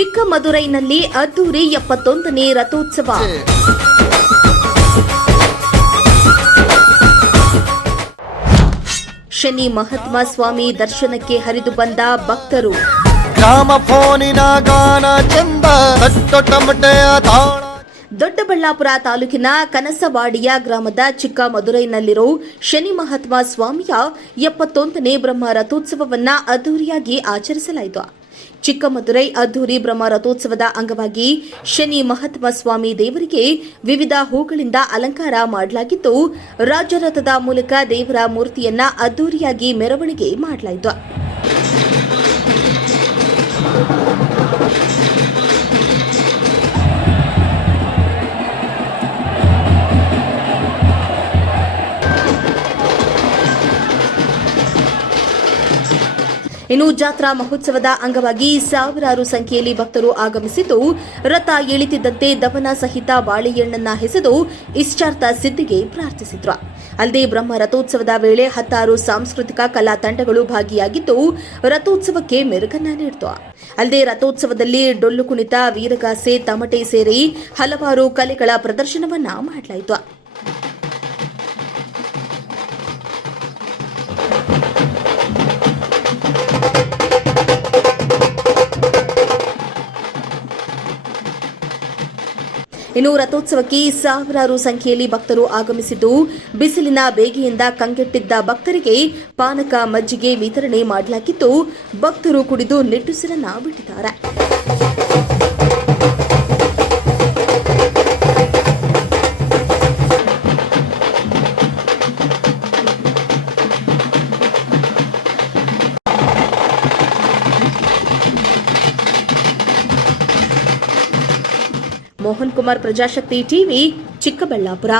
ಚಿಕ್ಕಮದುರೈನಲ್ಲಿ ಅದ್ದೂರಿ 71ನೇ ರಥೋತ್ಸವ. ಶನಿ ಮಹಾತ್ಮ ಸ್ವಾಮಿ ದರ್ಶನಕ್ಕೆ ಹರಿದು ಬಂದ ಭಕ್ತರು. ಗ್ರಾಮ ಫೋನಿನ ಗಾನ ಚಂದ ದೊಡ್ಡಬಳ್ಳಾಪುರ ತಾಲೂಕಿನ ಕನಸವಾಡಿಯ ಗ್ರಾಮದ ಚಿಕ್ಕಮದುರೈನಲ್ಲಿರೋ ಶನಿ ಮಹಾತ್ಮ ಸ್ವಾಮಿಯ 71ನೇ ಬ್ರಹ್ಮ ರಥೋತ್ಸವವನ್ನು ಅದ್ದೂರಿಯಾಗಿ ಆಚರಿಸಲಾಯಿತು. ಚಿಕ್ಕಮದುರೈ ಅದ್ದೂರಿ ಬ್ರಹ್ಮ ರಥೋತ್ಸವದ ಅಂಗವಾಗಿ ಶನಿ ಮಹಾತ್ಮ ಸ್ವಾಮಿ ದೇವರಿಗೆ ವಿವಿಧ ಹೂಗಳಿಂದ ಅಲಂಕಾರ ಮಾಡಲಾಗಿದ್ದು, ರಾಜರಥದ ಮೂಲಕ ದೇವರ ಮೂರ್ತಿಯನ್ನ ಅದ್ದೂರಿಯಾಗಿ ಮೆರವಣಿಗೆ ಮಾಡಲಾಯಿತು. ಇನ್ನು ಜಾತ್ರಾ ಮಹೋತ್ಸವದ ಅಂಗವಾಗಿ ಸಾವಿರಾರು ಸಂಖ್ಯೆಯಲ್ಲಿ ಭಕ್ತರು ಆಗಮಿಸಿದ್ದು, ರಥ ಎಳಿತಿದ್ದಂತೆ ದವನ ಸಹಿತ ಬಾಳೆಹಣ್ಣನ್ನ ಎಸೆದು ಇಷ್ಟಾರ್ಥ ಸಿದ್ಧಿಗೆ ಪ್ರಾರ್ಥಿಸಿದ್ರು. ಅಲ್ಲದೆ ಬ್ರಹ್ಮ ರಥೋತ್ಸವದ ವೇಳೆ 10 ಸಾಂಸ್ಕೃತಿಕ ಕಲಾ ತಂಡಗಳು ಭಾಗಿಯಾಗಿದ್ದು, ರಥೋತ್ಸವಕ್ಕೆ ಮೆರುಗನ್ನ ನೀಡಿತು. ಅಲ್ಲದೆ ರಥೋತ್ಸವದಲ್ಲಿ ಡೊಳ್ಳು ಕುಣಿತ, ವೀರಗಾಸೆ, ತಮಟೆ ಸೇರಿ ಹಲವಾರು ಕಲೆಗಳ ಪ್ರದರ್ಶನವನ್ನ ಮಾಡಲಾಯಿತು. ಇನ್ನು ರಥೋತ್ಸವಕ್ಕೆ ಸಾವಿರಾರು ಸಂಖ್ಯೆಯಲ್ಲಿ ಭಕ್ತರು ಆಗಮಿಸಿದ್ದು, ಬಿಸಿಲಿನ ಬೇಗೆಯಿಂದ ಕಂಗೆಟ್ಟಿದ್ದ ಭಕ್ತರಿಗೆ ಪಾನಕ, ಮಜ್ಜಿಗೆ ವಿತರಣೆ ಮಾಡಲಾಗಿದ್ದು, ಭಕ್ತರು ಕುಡಿದು ನಿಟ್ಟುಸಿರನ್ನ ಬಿಟ್ಟಿದ್ದಾರೆ. ಮೋಹನ್ ಕುಮಾರ್, ಪ್ರಜಾಶಕ್ತಿ ಟಿವಿ, ಚಿಕ್ಕಬಳ್ಳಾಪುರ.